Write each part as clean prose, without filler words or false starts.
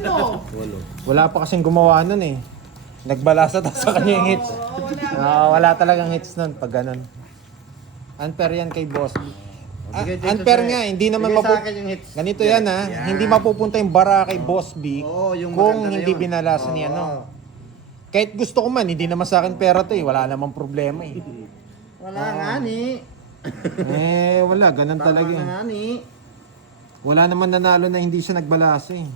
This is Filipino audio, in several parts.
mo. Wala pa kasing gumawa nun eh. Nagbalasa daw sa kanya yung hits. Wala talagang hits nun pag ganun. Unfair yan kay Boss B. Unfair nga, hindi naman ganito yan ha. Hindi mapupunta yung bara kay Boss B kung hindi binalasa niya no. Kahit gusto ko man, hindi naman sa akin pera to eh. Wala namang problema eh. Wala nga ni. Wala, ganun talaga eh. Wala naman nanalo na hindi siya nagbalasa eh.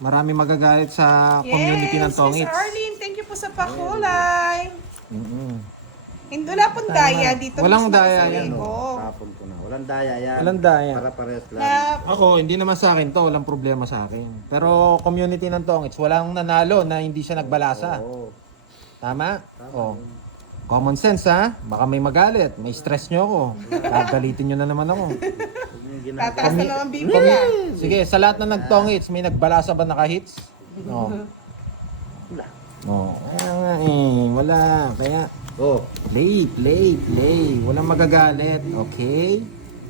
Marami magagalit sa community ng Tongits. Miss Arlene, thank you po sa pakulay. Hindi wala pong daya dito. Walang Miss daya Maricel yan. Ego. Tapon ko na. Walang daya yan. Walang daya. Para pares lang. Na, Ako, hindi naman sa akin to, walang problema sa akin. Pero community ng Tongits, walang nanalo na hindi siya nagbalasa. Oo. Tama? Oh. Common sense ha? Baka may magalit, may stress nyo ako. Gagalitin nyo na naman ako. tataas na naman bibi Kami- yan. Sige, sa lahat na nag-Tongits, may nagbalasa ba naka-hits? No. No. Kaya nga eh, wala. Kaya, Oh. play. Walang magagalit, okay?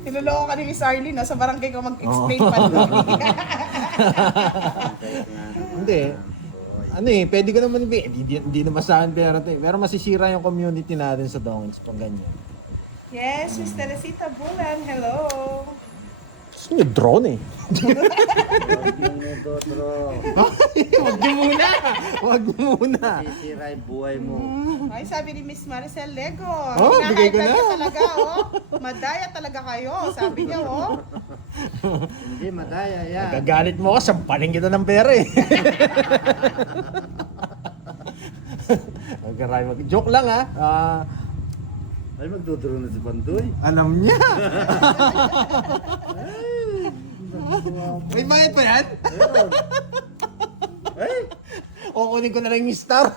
Niloloko ka ni Miss Arlene, no? Sa barangay ko mag-explain pa doon. Hindi. Ano eh, pwede ko naman hindi naman sa akin pera to eh. Pero masisira yung community natin sa Tongits pag ganyan. Yes, Miss Teresita Bulan, hello. Gusto nyo drone eh. Wag nyo muna. Sisira yung buhay mo. Ay, sabi ni Miss Maricel Lego. Oh, bigay ko na. Niya talaga, oh. Madaya talaga kayo, sabi niya, oh. Hindi, madaya yan. Gagalit mo ako, sampaling kita ng pera eh. Joke lang ha. Ay, magduduro na si Bandoy. Alam niya. May bayad pa yan? Ay! Kukunin ko na lang yung star.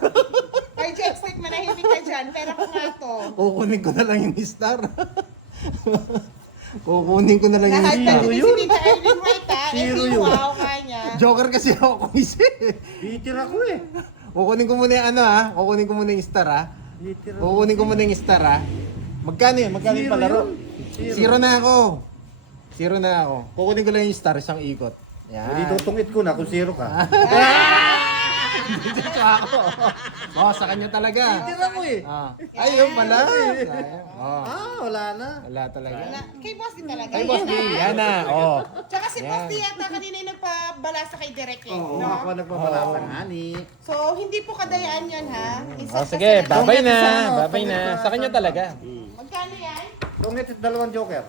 Ay, Jetstick, manahimik ka dyan. Pera ko nga to. Kukunin ko na lang yung star. Kukunin ko na lang yung Lahat star. na si Tita Erwin White, ha? Zero Eh, yun. wow ka niya. Joker kasi ako kumisi. Bitir ako eh. Kukunin ko muna yung ano ha. Kukunin ko muna yung star ha. Bitir ako. Kukunin ko muna yung star ha. Magkano yun? Magkano yung Zero palaro? yun. Zero na ako. Zero na ako. Kukunin ko lang yung star, isang ikot. Hindi Yan. tutungit ko na kung zero ka. Dito ako. Oh, sa kanya talaga. Bitir ako eh. Ay, yun pala. Sayang. Oh, Wala na. wala talaga. Kay Boss din talaga. Ay, Boss D, yan na. Oh. Tsaka si Boss Yan. D yata kanina yung nagpabalasa kay Direk eh. Oo, no? ako nagpabalasa nga ni. So, hindi po kadayaan yan ha. Isa Oh, sige, sa- babay na. Babay na. Sa kanya talaga. Magkano yan? Tungit at dalawang joker.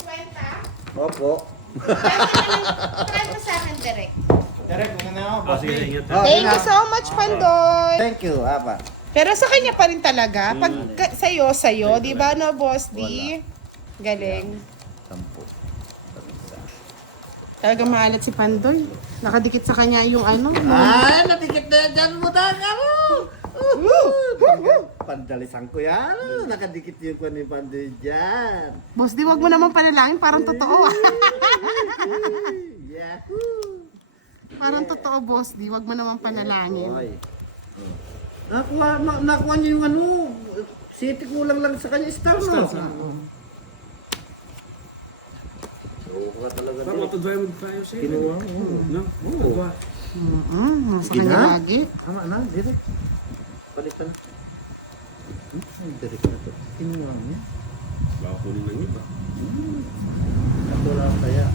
50? Opo. Try mo sa akin, Direk. Direct, muna na ako. Boss D. Thank you so much, Pandoy. Thank you, Apa. Pero sa kanya pa rin talaga. Pag sa'yo, di ba no, Boss D? Galing. 10. Talaga maalat si Pandoy. Nakadikit sa kanya yung ano. Ay, natikit na dyan mo daga mo! Pandalisan ko yan. Nakadikit yung kwan ni Pandoy dyan. Boss D, wag mo naman panalangin. Parang totoo ah. Yahoo! Parang totoo, Boss D. Wag mo naman panalangin. Oy. Nakuha niyo yung ano. City kulang lang sa kanya star, no? Suka talaga Parang din. matadvay mo tayo sa'yo. Kinuha. No? Oo, nagawa. Sa kanya lagi. Tama na, direct. Balik ka na. Direct na to. Kinuha niya. Baka kunin lang yun ba? Ako lang kaya.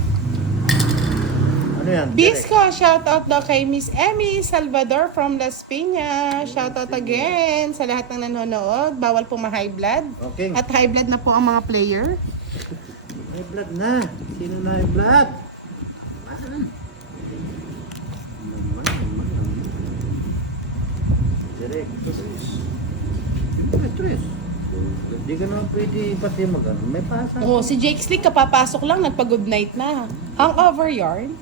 Ano yan? Bisco, shoutout daw kay Miss Emmy Salvador from Las Piñas. Shoutout again sa lahat ng nanonood. Bawal po ma-high blood. Okay. At high blood na po ang mga player. May blood na. Sino na yung blood? Direct. Tres. Hindi ka naman pwede pati mag-ano. May pasa. Oh, si Jake Slick kapapasok lang, nagpa-good night na. Hangover yarn.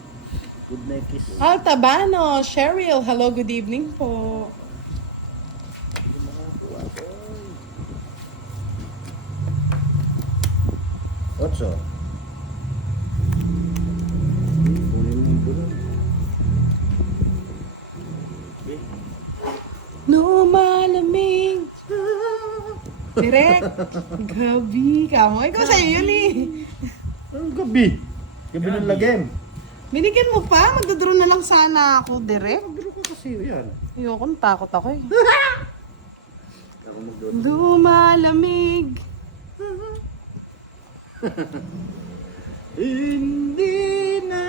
Good night kiss. Altabano, Cheryl, hello, good evening po. Otso. No malamig. Direk. Gabi. Kamoy ko sa'yo yun eh. Ang gabi. Gabi ng lagem. Binigyan mo pa? Magdodro na na ako, direct. Biro ko kasi yan. Ayoko, takot ako eh. Ako magdodo. Lumalamig. Hindi na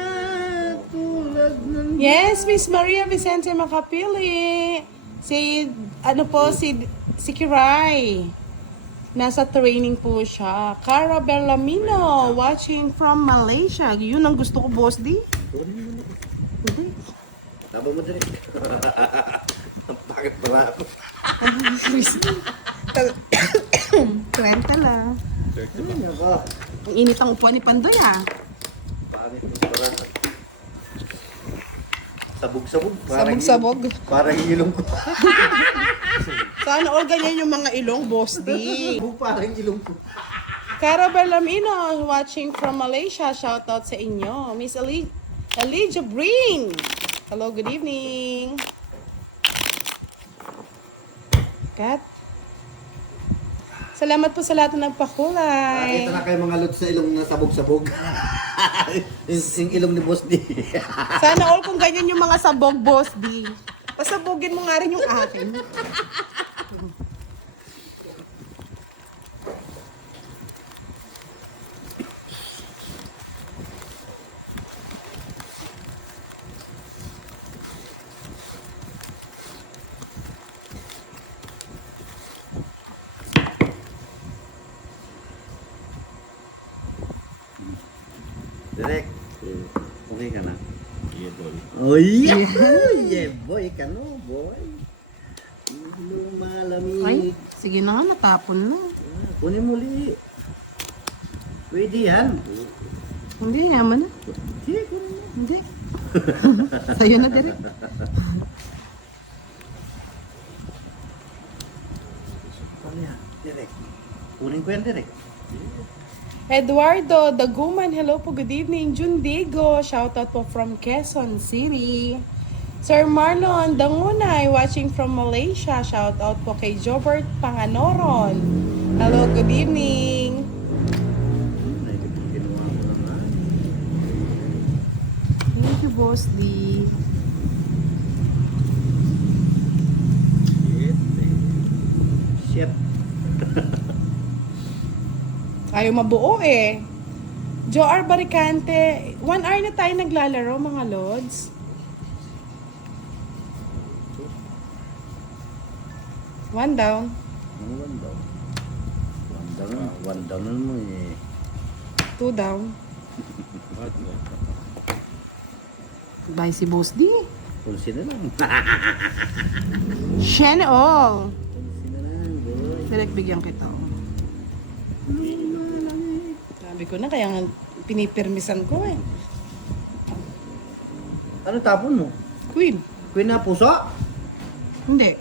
tulad ng... Yes, Miss Maria Vicente Makapili. Si, ano po, si Kiray. Nasa training po siya. Cara Bellamino, watching from Malaysia. Yun ang gusto ko, Boss D. Hindi. Tabang mo direct. Ang pakit pala ako. 30 lang. Ay, ako. Ang init ang upuan ni Pandoy ah. Pangit mo para. Sabog-sabog. Sabog-sabog. Parang ilong ko. Sana all ganyan yung mga ilong, Boss D. Sabog parang ilong ko. Cara Bellamino, watching from Malaysia. Shoutout sa inyo. Miss Elijah Breen. Hello, good evening. Kat. Salamat po sa lahat na nagpakulay. Nakita na kayo mga lods sa ilong na sabog-sabog. yung ilong ni Boss D. Sana all kung ganyan yung mga sabog, Boss D. Pasabogin mo nga rin yung akin. Direk. Okay ka na? Yeah, boy. Oh yeah! Yeah, boy ka no, boy. Lumalamig. Ay, sige na nga, natapon na. Kunin mo ulit. Pwede yan. Hindi, yaman na. Sige, kunin mo. Hindi. Sa'yo na, direct. Ano yan? Direk. Kunin ko yan, Direk. Eduardo Daguman, hello po, good evening. Jun Digo, shoutout po from Quezon City. Sir Marlon Dangunay, watching from Malaysia, shoutout po kay Jobert Panganoron. Hello, good evening. Ginawa mo naman. Thank you, Boss D. Shit. Ayaw mabuo eh. Joar Baricante, 1 hour na tayo naglalaro, mga lods. One down. Ano one down? One down mo eh. 2 down. Bakit mo? Bye si Boss D. Pulsi na lang. Shen all. Pulsi na lang, boy. Direct bigyan kita. Sabi ko na, kaya nga pinipirmisan ko eh. Ano tapon mo? Queen. Queen na puso? Hindi.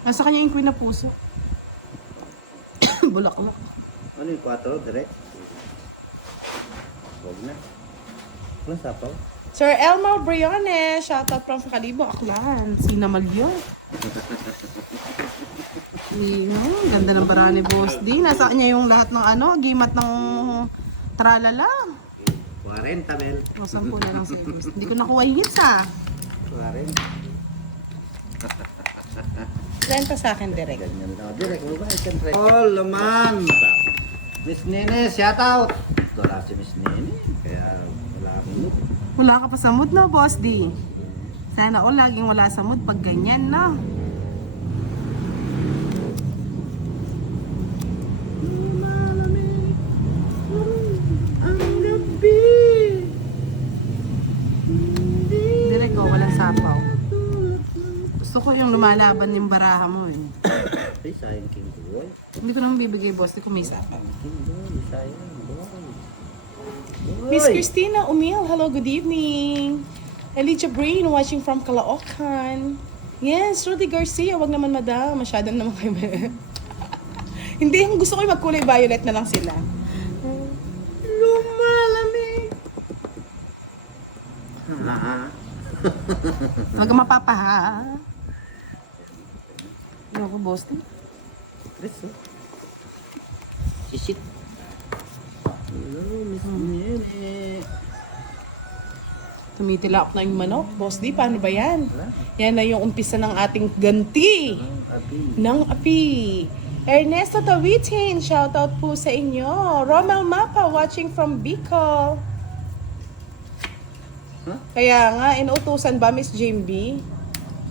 Nasa kanya yung queen na puso. Bulaklak. Ano yung 4, Direk? Huwag na. Walang sapaw. Sir Elmar Briones, shoutout from Kalibo, Aklan. Sinamalyo. Ganda ng bara ni Boss D. Nasa kanya yung lahat ng ano, gimat ng tralala. 40, Bel. O, 10 na lang sa Boss. Hindi ko nakuha yung hits ah. 40. 30 sa akin direct. Ganyan na. Direk, mo ba? Siyempre. Oh, laman. Miss Nene, shout out. Wala si Miss Nene. Kaya wala akong look. Wala ka pa sa mood na, Boss D. Sana all laging wala sa mood pag ganyan na. Direk ko, walang sapaw. Gusto ko yung lumalaban yung baraha mo eh. Ay, sayang King Boy. Hindi ko naman bibigay, Boss D, kung may sapaw. King Boy, sayang. Boy. Miss Christina Umil, hello, good evening. Elijah Brain, watching from Caloocan. Yes, Rudy Garcia, wag naman madam, masyadong naman kayo. Hindi, gusto ko yung magkulay violet na lang sila. Lumalamig. Ha? Wag kang mapapaha. Ano ko, Boss D? Preso. Sisit. Hello, Miss Nene. Tumitilak na yung manok. Boss D, paano ba yan? Yan na yung umpisa ng ating ganti Abi. ng api. Ernesto Tawitin, shoutout po sa inyo. Romel Mapa, watching from Bicol. Huh? Kaya nga, inuutusan ba, Miss JMB?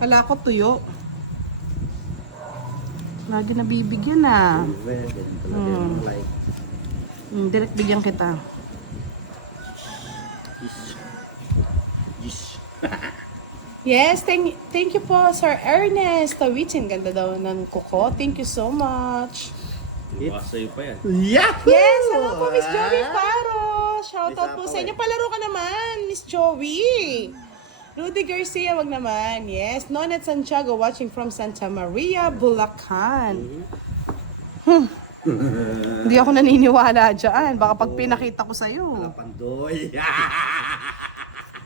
Kala ko tuyo. Lagi nabibigyan ah. Well, ganun talaga yung like. Direct bigyan kita. Yes. Yes, thank you po, Sir Ernest Tawitin. Ganda daw ng kuko. Thank you so much. Iwas sa'yo pa yan. Yahoo! Yes, hello po, Miss Joey Paro. Shoutout Miss po Apo sa inyo. Palaro ka naman, Miss Joey. Rudy Garcia, wag naman. Yes, Nonet Santiago watching from Santa Maria, Bulacan. Hindi ako naniniwala dyan. Baka pag pinakita ko sa'yo. Pandoy.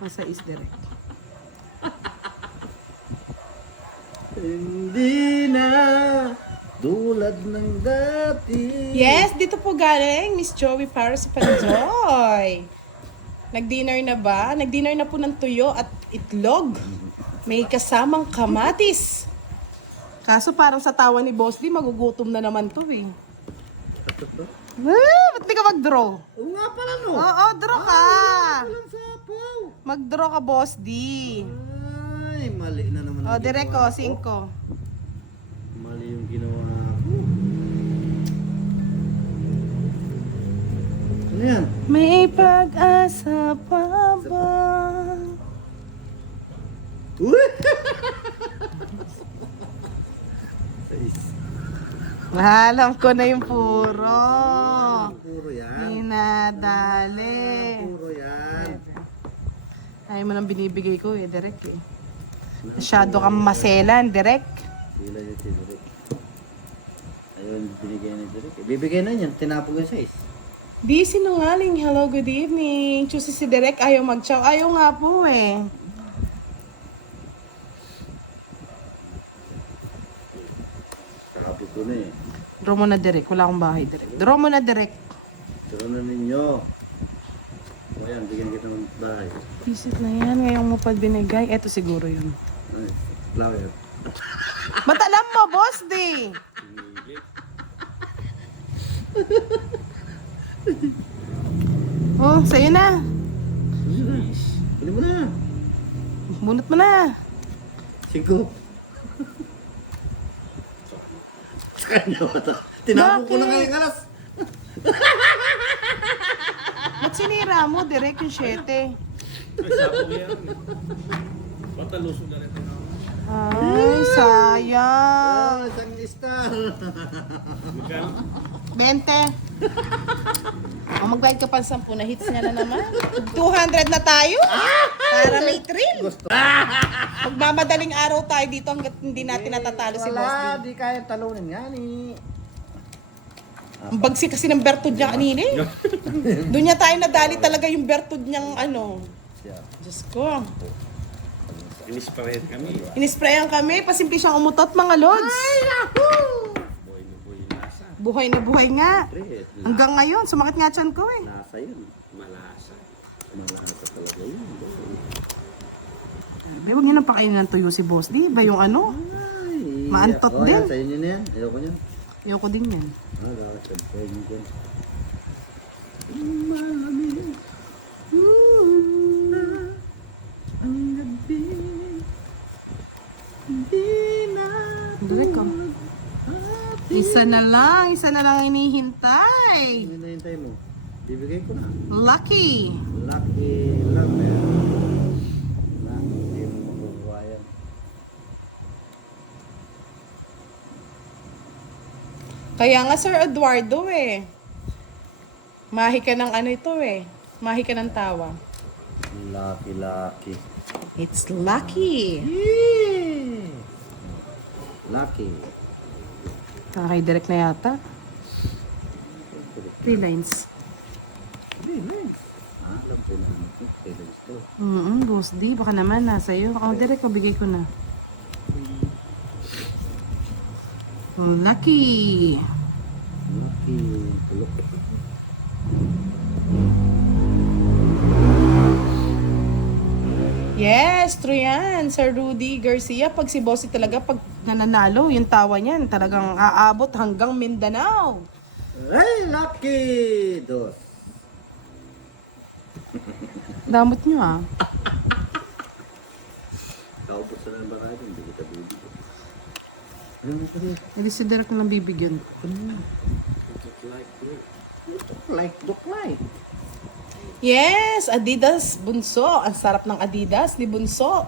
Masa is direct. Hindi na tulad ng dati. Yes, dito po galing Miss Joey para sa Pandoy. Nag-dinner na ba? Nag-dinner na po ng tuyo at itlog. May kasamang kamatis. Kaso parang sa tawa ni Boss D, magugutom na naman to eh. Ba't di ka mag-draw? Oo nga pala no. Oo, draw ka. Walang sapaw. Mag-draw ka, Boss D. Ay, mali na naman. O, ang direct ginawa ko, 5. Mali yung ginawa ko. Ano yan? May pag-asa pa ba? Uy! Sais. Alam ko na yung puro. Puro yan. Hinadali. Puro yan. Ayaw mo nang binibigay ko eh, direct eh. Masyado kang maselan, direct. Sila yung si Derek. Ayun, binigay na Derek. Bibigay na yan, tinapog yung sais. Di sinungaling, hello, good evening. Choose si direct, ayaw mag-chow. Ayaw nga po eh. Sabi ko na eh. Draw mo na direct, wala akong bahay direct. Draw mo na direct. Turo na ninyo. O yan, bigyan kita ng bahay. Visit na yan, ngayong mo pa binigay. Eto siguro yun. Ay, flower. Matalam mo, boss, di. Oh, sa'yo na. Pili mo na. Bunot mo na. Sigo. Sa kanya ba ito? Tinapog ko na Bakit? ngayong alas. Ba't sinira mo? Direct yung 7. Ay, sabong yan. Pataluso na rin ako. Ay, sayang. Isang star. Magkano? 20. O, magbayad ka pa 10 na hits niya na naman. 200 na tayo. Para may thrill. Magmamadaling araw tayo dito hanggat hindi natin natatalo si Boss Wala, D. di kaya talunin nga ni. Ang bagsi kasi ng bertud niya kanina eh. Doon niya tayo nadali talaga yung bertud niyang ano. Diyos ko. Inisprayan kami. Inisprayan kami, pasimple siyang umutot mga lods. Boy na boy yung lasa. Buhay na buhay nga. Pre, Hanggang ngayon, sumakit nga tiyan ko eh. lasa yun. Malasa. Malasa talaga yun. Di, huwag niyo nang pakainin ng tuyo si Boss. Di ba yung ano? Ay, Maantot oh, din. Yan, sa inyo na yan. Ayoko niyan. Ayoko din yan. Ah, dapat siyempre yun dyan. Direk ko. Isa na lang hinihintay. Ano hinahintay mo? Bibigay ko na. Lucky. Lucky lang yan. Wala, hindi mo makukuha yan. Kaya nga Sir Eduardo eh. Mahi ka ng ano ito eh. Mahi ka ng tawa. Lucky. It's lucky. Lucky. Kay direct na yata. 3 lines. Ah, alam ko na ano to. Kailan ito? Boss D, baka naman nasa iyo. Oh, direct ko, bigay ko na. Lucky. Lucky. Tulok. Yes, true yan. Sir Rudy Garcia, pag si Bossy talaga, pag nananalo, yung tawa niyan, talagang aabot hanggang Mindanao. Ay, lucky! Dos. Damot nyo ah. Kaupos na ng barado, hindi kita bibigyan. Ano mo pa rin? Hindi si Derek na bibigyan. Like. Yes, Adidas Bunso. Ang sarap ng Adidas ni Bunso.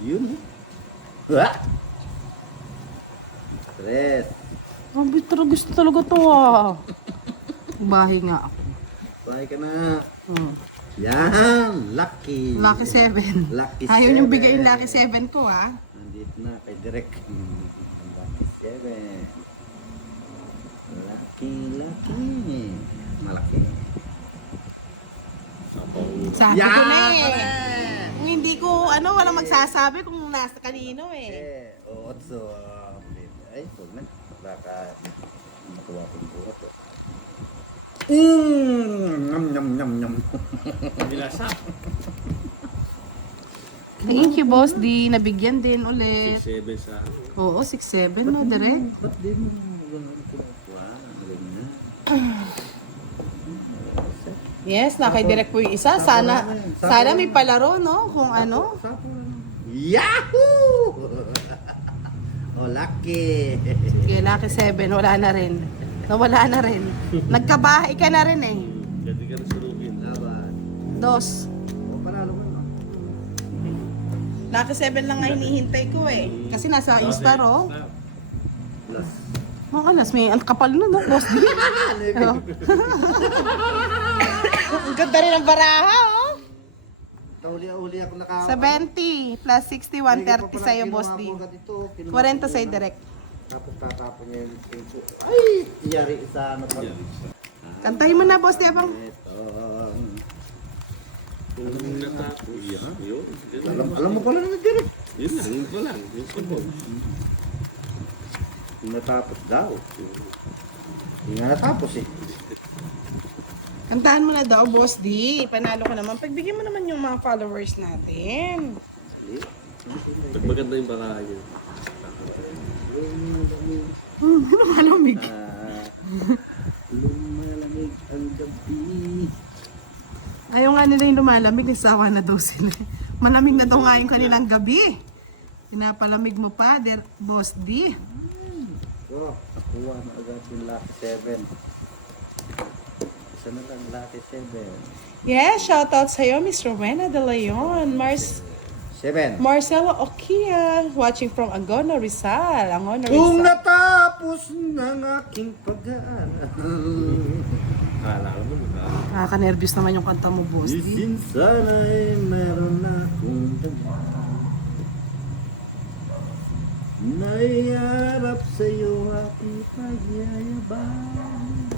Yun. Ha? Tres. Gusto talaga to ah. Bahay nga ako. Bye ka na. Hmm. Yan, lucky. Lucky 7. Lucky Ayaw niyong 7. bigay yung Lucky 7 ko ah. Nandito na kay Direk. Lucky 7. Lucky. Malaki. Sabi ko na eh. Correct. Kung hindi ko, walang magsasabi kung nasa kanino eh. Otso. Ay, huwag na. Baka makuha ko yung buhat. Nyam. Bilasa. Thank you, Boss D. Nabigyan din ulit. 6-7 sa Oo, 6-7 no, direct. Ba't di mo kuha? Galing na. Yes, nakay-direct po yung isa. Sana may palaro, no? Kung ano. Yahoo! Oh, lucky. Sige, Lucky 7. Wala na rin. Nawala na rin. Nagkabahay ka na rin eh. Pwede ka na surugin. Laban. 2. O, panalo ka na. Lucky 7 lang nga hinihintay ko eh. Kasi nasa Insta, oh. Plus. Mga alas, may ang kapal na, no? Boss D. Oh. Ang ganda rin ang baraha, oh. Uli ako naka... 70 plus 60, 130 sa'yo, Boss D. 40 sa'yo, direct. Tapos tatapon niya yung pinto. Ay! Iyari sa ano pa. Kantahin mo na, Boss D, abang. Ito. Kung natapos. Yun. Alam mo pala na direct. Yun lang. Yun pa lang. Yung sabon. Kung natapos daw. Hindi nga natapos eh. Kantahan mo na daw, Boss D. Panalo ka naman. Pagbigyan mo naman yung mga followers natin. Pag maganda yung baka niya. Malamig. Lumalamig ang gabi. Ayaw nga nila yung lumalamig. Nasawa na daw sila. Malamig na daw nga yung kanilang gabi. Pinapalamig mo pa, Boss D. So, nakuha na agad yung Lucky 7. Isa na lang, Lucky 7. Yes, shoutout sa'yo, Miss Rowena De Leon. 7. Marcelo Okia, watching from Angono, Rizal. Angono, Kung Rizal. natapos ng aking pag-aaral, Kala ko mo. Nakaka-nervous naman yung kanta mo, Boss D. isin sana'y meron akong dala. Naiharap sa'yo aking pagyayabang.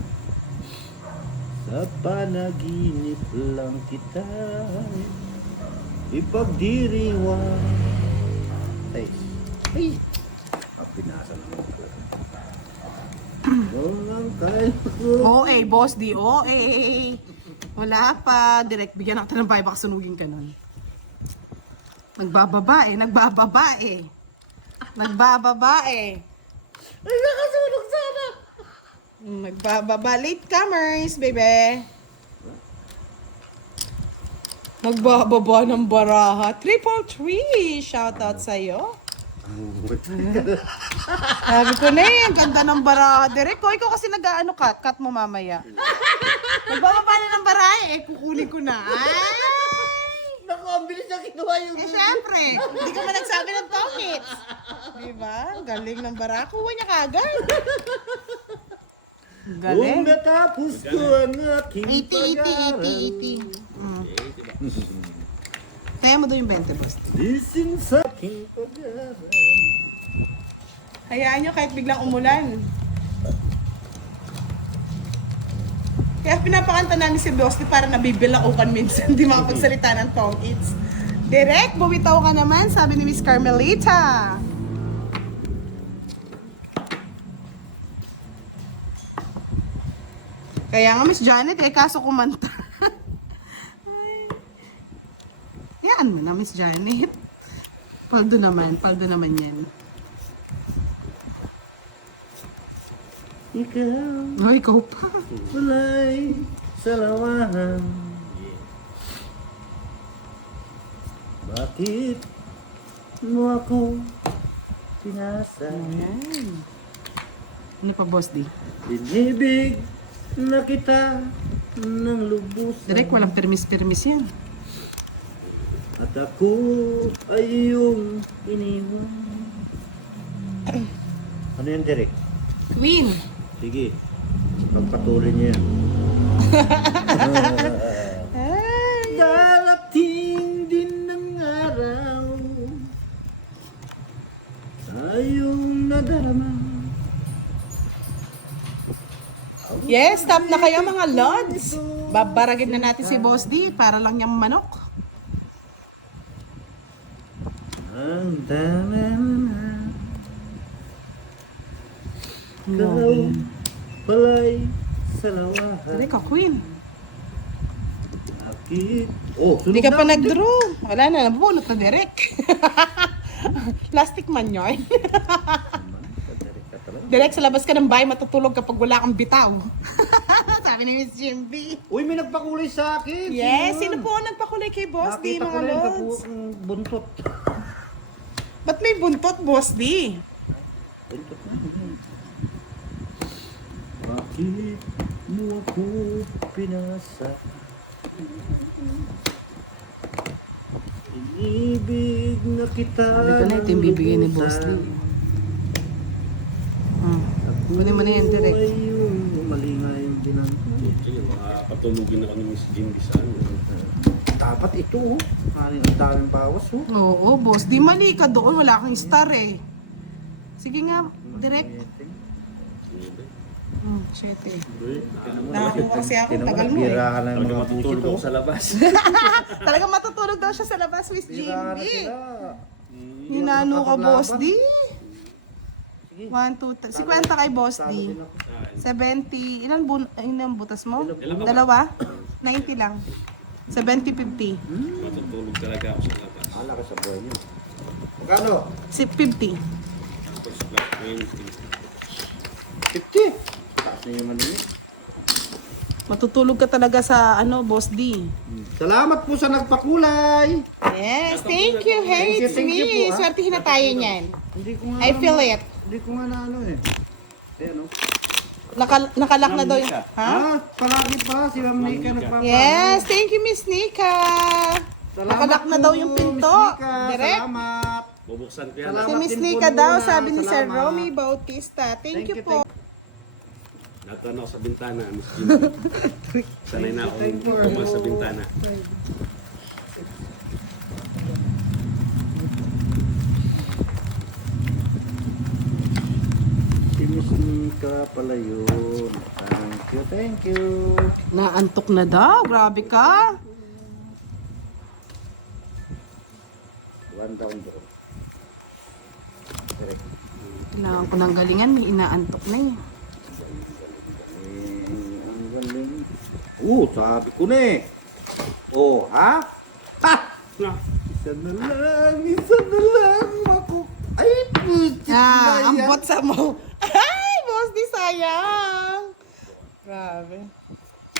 Sa panaginip lang kita ipagdiriwang. Ay! Pinasa naman ko. Walang kaya ko. OA, Boss D, OA. Wala pa. Direct, bigyan ako ng 5 baka sunugin ka nun. Nagbababae. Ay, nakasunog sana! Nagbababa. Latecomers, baby. Nagbababa ng baraha. 333. Shoutout sa'yo. Sabi ko na eh, ang ganda ng baraha. Direk ko, ikaw kasi nag-ano cut mo mamaya. Nagbababa na ng baraha eh, kukunin ko na. Ay! Naku, ang bilis na kinuha yung... Eh syempre, hindi ka man nagsabi ng pockets. Diba? Galing ng baraha. Kuha niya kagad. Kung Galing. natapos ko ang aking 80. Kaya mo doon yung 20, boss. Isin sa aking pag-aaral. Hayaan nyo kahit biglang umulan. Kaya pinapakanta namin si Boss para nabibilaukan minsan. Hindi makapagsalita ng pockets. Direk, bumitaw ka naman, sabi ni Miss Carmelita. Kaya nga Miss Janet, kaso kumanta. Ay. Yan, Bilisan mo na, Miss Janet. Paldo naman yan. Ikaw Oh, ikaw pa. walay salawahan. Bakit mo ako pinasa? Ayan. Ano pa, Boss D? Inibig na kita ng lubos. Direk, walang permis-permis yan. At ako ay iyong iniwan. Ano yan, Derek? Queen. Sige, pagpatuloy niya yan. Ay. Darating din ng araw tayong nadarama. Yes, stop na kayo mga lods. Babaragin na natin si Boss D para lang niyang manok. Ang dami na ikaw pala'y salawahan. Direk, ka, Queen. Bakit? Oh, Hindi sunog ka pa na. nag-draw. Wala na, nabunot na Direk. Plastic man yun. Derek ka talaga. Direk, sa labas ka ng bahay, matutulog kapag wala kang bitaw. Sabi ni Miss Jimby. Uy, may nagpakulay sa akin. Yes, sino po ang nagpakulay kay Boss D, Nakita ko mga na yung lods? buntot. Ba't may buntot, Boss D? Buntot na. Bakit mo ako pinasa? Inibig na kita. Ito yung bibigyan ni Boss D. Kunin mo na yan, Direk. Mali nga yung ginagawa. Sige, makapatulugin na kami Miss Jimmy sa ano. Dapat ito, oh. Ang daming bawas, oh. Oo, Boss D, mali ka doon. Wala kang star eh. Sige nga, Direk. Siyete. Nakakuha kasi ako, tagal mo eh. Bira ka na yung Talaga mga matutulog busit, ako oh. sa labas. Talagang matutulog daw siya sa labas, Miss Bira na Jimmy. sila. Hinano ka, Boss D. Sige. 1, 2, 3. 50 kay Boss Talo D. din ako. 70. Ilan butas mo? Ilan ba? Dalawa? 90 lang. 70, 50. Matutulog talaga ako sa labas. Ala ka sa buhay niyo. Magkano? Si 50. Tapos black 20. 50. Taas na yung manili. Matutulog ka talaga sa Boss D. Salamat po sa nagpakulay. Yes, thank you. Hey, it's Thank you po, me. ah. Swertihin na tayo niyan. Hindi ko nga I feel it. Hindi ko nga na ano eh. Ayan oh. Nakalak na daw yung... Ha? Ah, palagi pa si Ma'am Nika nagpapa. Yes, thank you, Miss Nika. Salamat Nakalak na po, daw yung pinto. Miss Nika. Direk. Salamat. Bubuksan ko yan. Salamat. Si Miss din po Nika nung daw, una. sabi ni Sir Salamat. Romy Bautista. Thank you po. Natan ako sa bintana, Miss Jimmy. Sanay na akong pumas sa bintana. Si Miss Nika pala yun. Thank you, thank you. Naantok na daw. Grabe ka. One down doon. Direk. Kailangan ko ng galingan. May inaantok na eh. Ang galing. Sabi ko na eh. Oh, ha? Ha! Na, Isa na lang ako. Ay, putik Ah, ang botsa mo. Ay, Boss D, sayang. Grabe.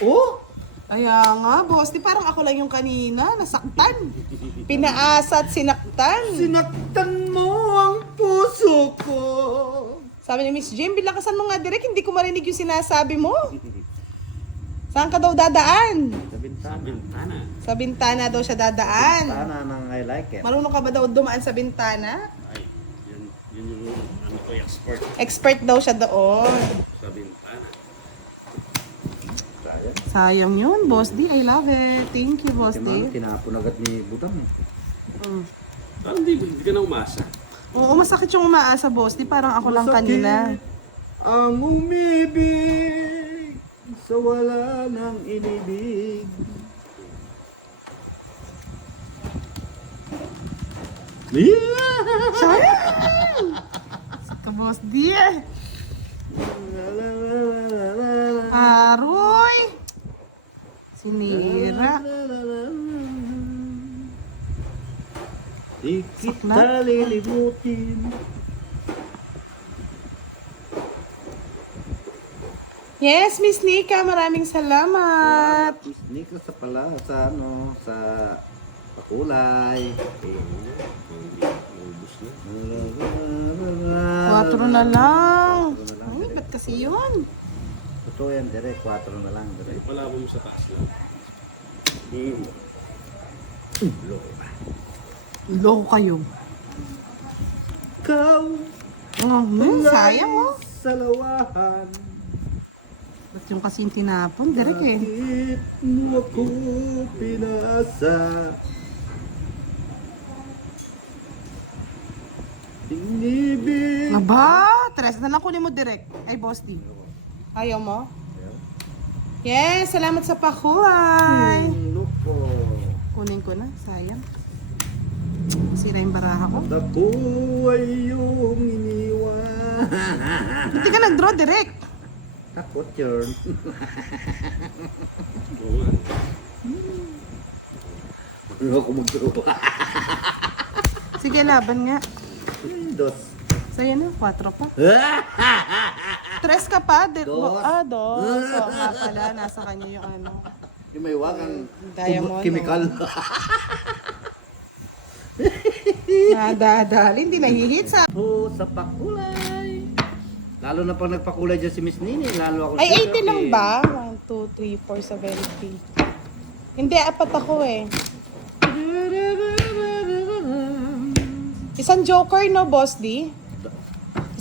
Oh! Kaya nga, Boss D, parang ako lang yung kanina. Nasaktan. Pinaasa at sinaktan. Sinaktan mo ang puso ko. Sabi ni Miss Jim, bilakasan mo nga direct, hindi ko marinig yung sinasabi mo. Saan ka daw dadaan? Sa bintana. bintana. Sa bintana daw siya dadaan. Bintana ng I like it. Marunong ka ba daw dumaan sa bintana? Ay, yun yung ano ko, expert Expert daw siya doon. sa bintana. Sayang. Sayang yun, Boss D. I love it. Thank you, Boss Si Mama, D. tinapon agad ni Budang eh. Parang hindi ka na umasa. Oo, masakit yung umaasa, Boss D. Parang ako lang Masakit kanina. ang umibig sa wala ng inibig. Sayang! Ka, Boss D. Aroy! Sinira. Di kita lilimutin. Yes, Miss Nika, maraming salamat. Hindi ka sa pala, sa ano, sa pakulay. Naubos na. 4 na lang. Ay, ba't kasi yun? Totoo yan, direct. 4 na lang, direct. Wala mo sa taas lang. Loko ba? Loko kayo. Ikaw Sayang oh. sa lawahan. Ba't yung kasing tinapon? Direk eh. Bakit mo ako pinasa? Inibig. Aba, tres na lang kunin mo direct. Ay, boss D. Ayaw mo? Yes, salamat sa pakulay. Loko. Kunin ko na, sayang. Sira yung baraha ko. At ako ay iyong iniwan. Hindi ka nag-draw direct. Takot yun. Oo nga. Ano ako mag-draw? Sige, laban nga. Dos. Sa'yo na, 4 pa. Tres ka pa. Dos. Dos. So, nga pala, nasa kanya yung ano. Yung may wakan. Diamond, Chemical. Nadadali, hindi nahihit sa... Po sa pakulay. Lalo na pag nagpakulay dyan si Miss Nini, lalo ako. Ay, 80 sugar lang cane. ba? 1, 2, 3, 4, 70. Hindi, 4 ako eh. Isang joker, no, Boss D?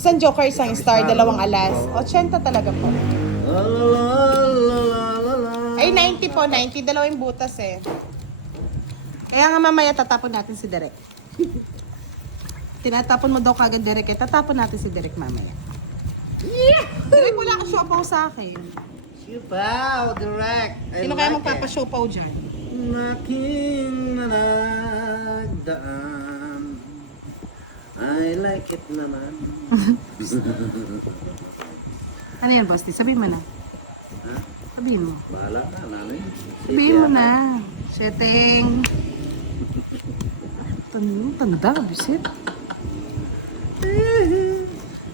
Isang joker, isang star, dalawang alas. 80 talaga po. La, la, la, la, la. Ay, 90 po, 90. Dalawang butas eh. Kaya nga mamaya tatapon natin si Derek. Tinatapon mo daw kagad Derek eh. Tatapon natin si Derek mamaya. Derek, wala ka siopaw sa akin. Sipaw, direct. I Sino kaya like magpapasiopaw dyan? it. Aking nagdaan. I like it naman. Ano yan, Boss D? Sabihin mo na. Ha? Sabihin mo. Bahala ka, nanay. Sabihin mo na. Setting. Tanda, bisit.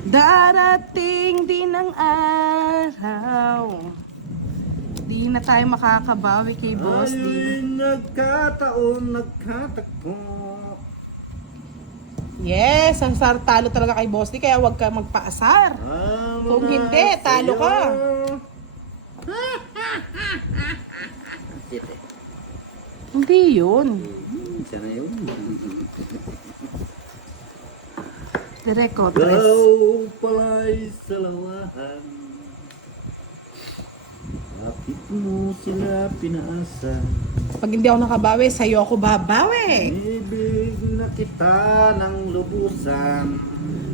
Darating din ang araw. Di na tayo makakabawi kay Boss D. Ay, nagkataon, nagkatagpo. Yes, ang talo talaga kay Boss D, kaya huwag ka magpaasar. Kung hindi, talo ka. Site. Hindi yun. Siya na yun. Direko, tres. Ikaw pala'y sa lawahan. Kapit mo sila pinaasa. Pag hindi ako nakabawi, sa'yo ako babawi. Ibig na kita ng lubusan.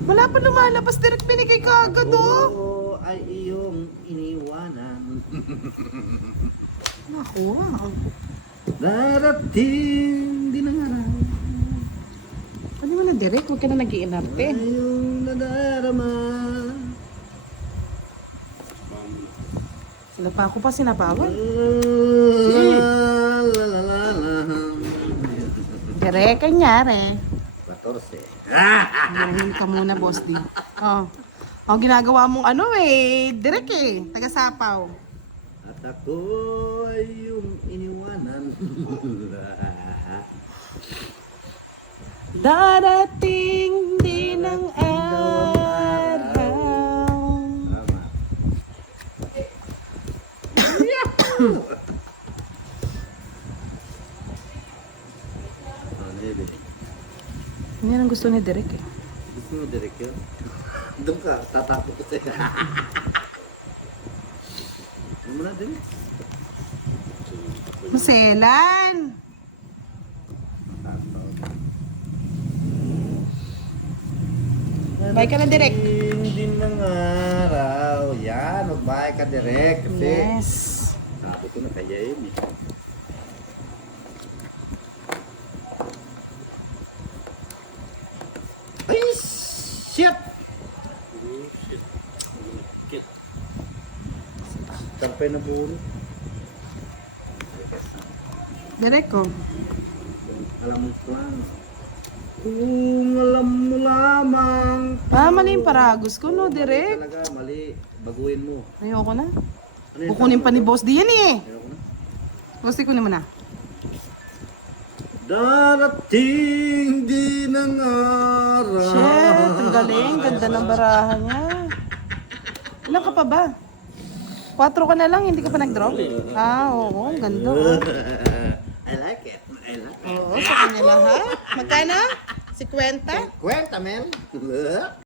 Wala pa lumalabas, direct binigay ka agad oh. Oo ay iyong iniwanan. Naku, Darating din ang araw. ano mo na direct, huwag ka na nag-iinarte. Ayong nadarama. Sila pa ako pa sinabawan. La la la la la. Direct, kanyari. 14. Mahil ka muna, Boss D. Oh. Oh, ginagawa mong ano eh, direct eh, taga-sapaw. At ako ay iyong iniwanan. Darating din ang araw. Tama. Oh, nebe. Yan ang gusto ni Derek eh. Gusto mo direct yun? Doon ka, tatapos ko sa'yo. Ano mo na din? Maselan! Bye ka na, Direk. Hindi ng araw. Yan, mag-bye ka direct. Kasi Yes. sabi ko na kaya yun eh. Ay, shit! Kit. Tampay na bulo. Derek ko. Alam mo plan. Kung alam mo lamang. Ah, mali yung paragos ko, no, direct. Talaga, mali. Baguhin mo. Ayoko na. Ano yung Kukunin pa ni tama? Boss D yan eh. Ayoko na. Boss D, kunin mo na. Darating din ang araw. Shit, ang galing. Ganda ng barahan niya. Ilan ka pa ba? 4 ka na lang, hindi ka pa nag-draw? Ah, oo, ang ganda. Oh. I like it. I like it. Oo, sa kanya lahat. Magkano? 50? Kwenta, men.